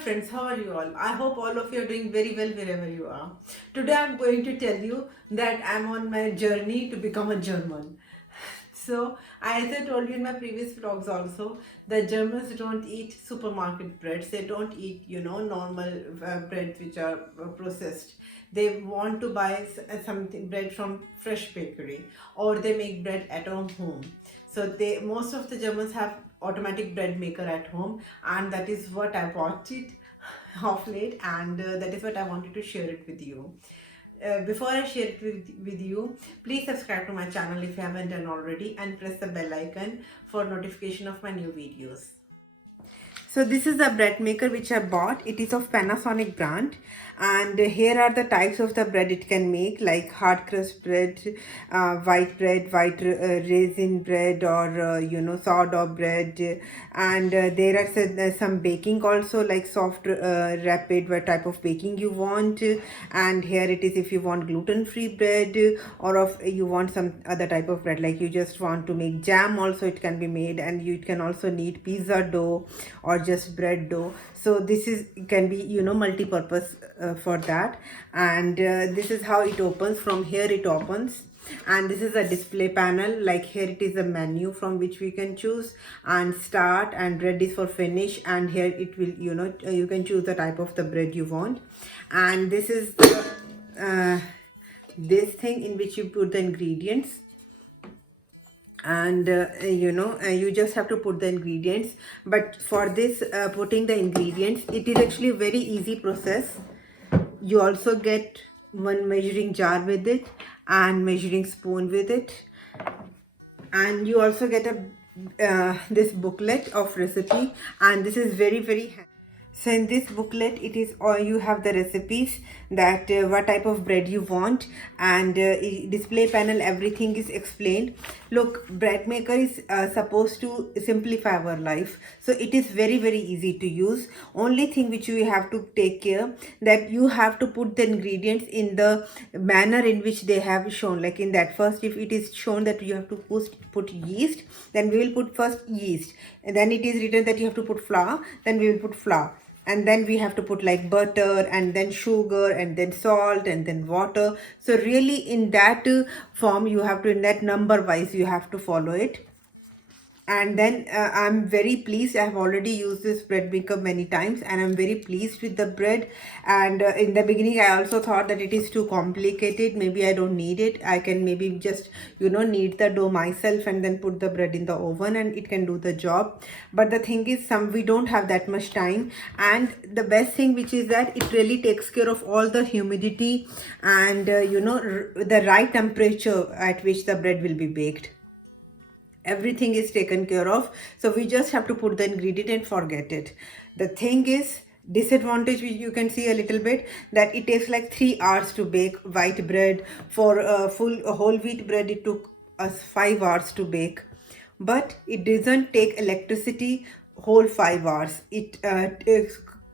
friends, how are you all? I hope all of you are doing very well wherever you are. Today I'm going to tell you that I'm on my journey to become a German. So, as I told you in my previous vlogs also, the Germans don't eat supermarket breads. They don't eat, normal breads which are processed. They want to buy something bread from fresh bakery, or they make bread at home. So most of the Germans have automatic bread maker at home, and that is what I bought it of late, and that is what I wanted to share it with you. Before I share it with you, please subscribe to my channel if you haven't done already, and press the bell icon for notification of my new videos. So this is the bread maker which I bought. It is of Panasonic brand, and here are the types of the bread it can make, like hard crust bread, white bread, white raisin bread, or sourdough bread. And there are some baking also, like soft rapid what type of baking you want. And here it is if you want gluten free bread, or if you want some other type of bread, like you just want to make jam also, it can be made. And you can also need pizza dough or just bread dough. So this is can be multi-purpose for that. And this is how it opens. From here it opens, and this is a display panel. Like here it is a menu from which we can choose, and start and red is for finish, and here it will you can choose the type of the bread you want. And this is the this thing in which you put the ingredients. And you just have to put the ingredients. But for this putting the ingredients, it is actually a very easy process. You also get one measuring jar with it, and measuring spoon with it, and you also get a this booklet of recipe. And this is very so in this booklet, it is all you have the recipes, that what type of bread you want, and display panel, everything is explained. Look, bread maker is supposed to simplify our life, so it is very easy to use. Only thing which you have to take care, that you have to put the ingredients in the manner in which they have shown. Like in that first, if it is shown that you have to put yeast, then we will put first yeast, and then it is written that you have to put flour, then we will put flour, and then we have to put like butter, and then sugar, and then salt, and then water. So really in that form you have to, in that number wise you have to follow it. And then I'm very pleased. I have already used this bread maker many times, and I'm very pleased with the bread. And in the beginning I also thought that it is too complicated, maybe I don't need it, I can maybe just knead the dough myself and then put the bread in the oven and it can do the job. But the thing is, we don't have that much time. And the best thing which is that it really takes care of all the humidity, and the right temperature at which the bread will be baked. Everything is taken care of. So we just have to put the ingredient and forget it. The thing is, disadvantage which you can see a little bit, that it takes like 3 hours to bake white bread. For a full whole wheat bread it took us 5 hours to bake. But it doesn't take electricity whole 5 hours. It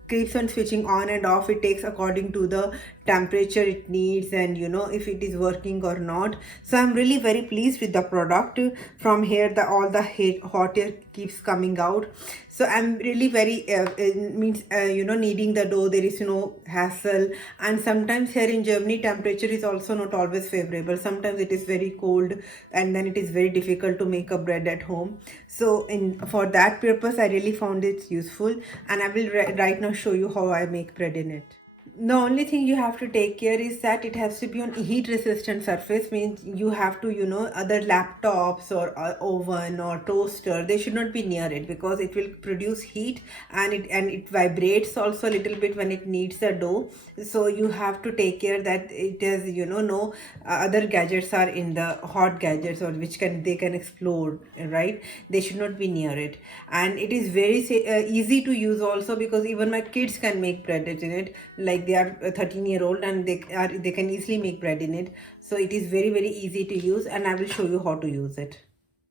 keeps on switching on and off. It takes according to the temperature it needs, and if it is working or not. So I'm really very pleased with the product. From here all the hot air keeps coming out. So I'm really very means kneading the dough, there is no hassle. And sometimes here in Germany temperature is also not always favorable. Sometimes it is very cold, and then it is very difficult to make a bread at home. So for that purpose I really found it useful, and I will right now show you how I make bread in it. The only thing you have to take care is that it has to be on heat resistant surface. Means you have to other laptops or oven or toaster, they should not be near it, because it will produce heat, and it vibrates also a little bit when it kneads the dough. So you have to take care that it is no other gadgets are in the hot gadgets, or which they can explode, right? They should not be near it. And it is very easy to use also, because even my kids can make bread in it. Like they are 13-year-old, and they can easily make bread in it. So it is very easy to use, and I will show you how to use it.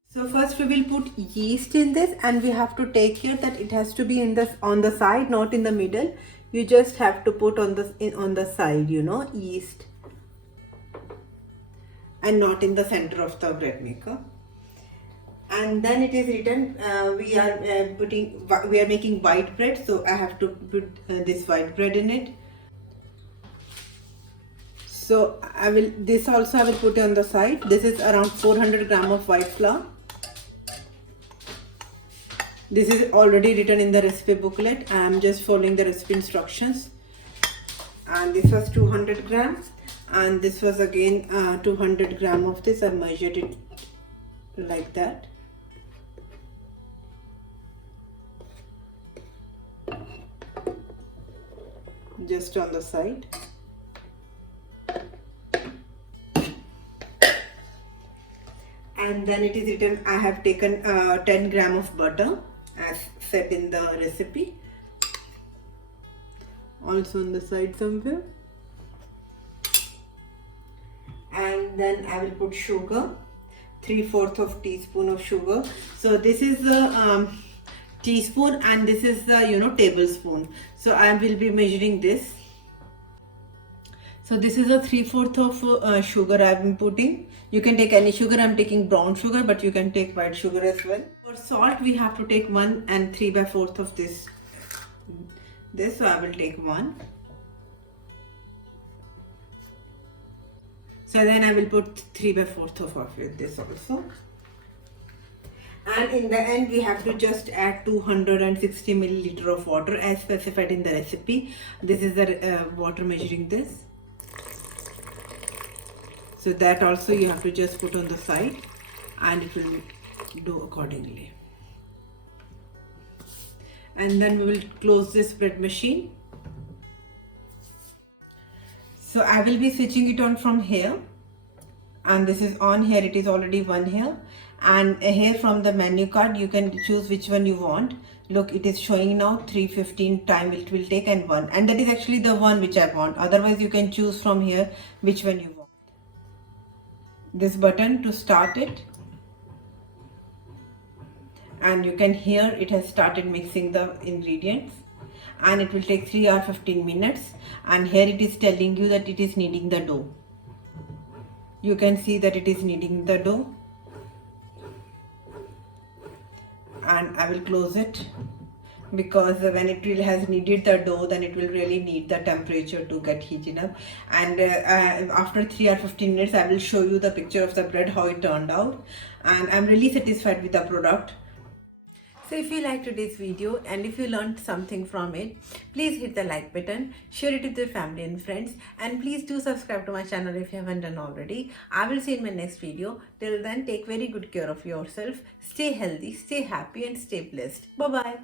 So first we will put yeast in this, and we have to take care that it has to be on the side, not in the middle. You just have to put on the side, yeast, and not in the center of the bread maker. And and then it is written we are making white bread, so I have to put this white bread in it. So I will put on the side. This is around 400 gram of white flour. This is already written in the recipe booklet. I am just following the recipe instructions. And this was 200 grams, and this was again 200 gram of this. I measured it like that. Just on the side. And then it is written I have taken 10 gram of butter as said in the recipe, also on the side somewhere. And then I will put sugar, 3/4 of teaspoon of sugar. So this is the teaspoon and this is the tablespoon. So I will be measuring this. So this is a 3/4 of sugar I am putting. You can take any sugar. I am taking brown sugar, but you can take white sugar as well. For salt, we have to take 1 and 3/4 of this. So I will take 1. So then I will put 3/4 of this also. And in the end, we have to just add 260 milliliter of water as specified in the recipe. This is the water measuring this. So that also you have to just put on the side and it will do accordingly. And then we will close this bread machine. So I will be switching it on from here, and this is on here. It is already one here, and here from the menu card you can choose which one you want. Look, it is showing now 3:15 time it will take and 1, and that is actually the one which I want. Otherwise you can choose from here which one you want. This button to start it, and you can hear it has started mixing the ingredients, and it will take 3 or 15 minutes. And here it is telling you that it is kneading the dough. You can see that it is kneading the dough, and I will close it because when it really has kneaded the dough, then it will really need the temperature to get heated up. And after 3 or 15 minutes I will show you the picture of the bread, how it turned out, and I'm really satisfied with the product. So if you liked today's video and if you learned something from it, please hit the like button, share it with your family and friends, and please do subscribe to my channel if you haven't done already. I will see you in my next video. Till then, take very good care of yourself. Stay healthy, stay happy, and stay blessed. Bye-bye.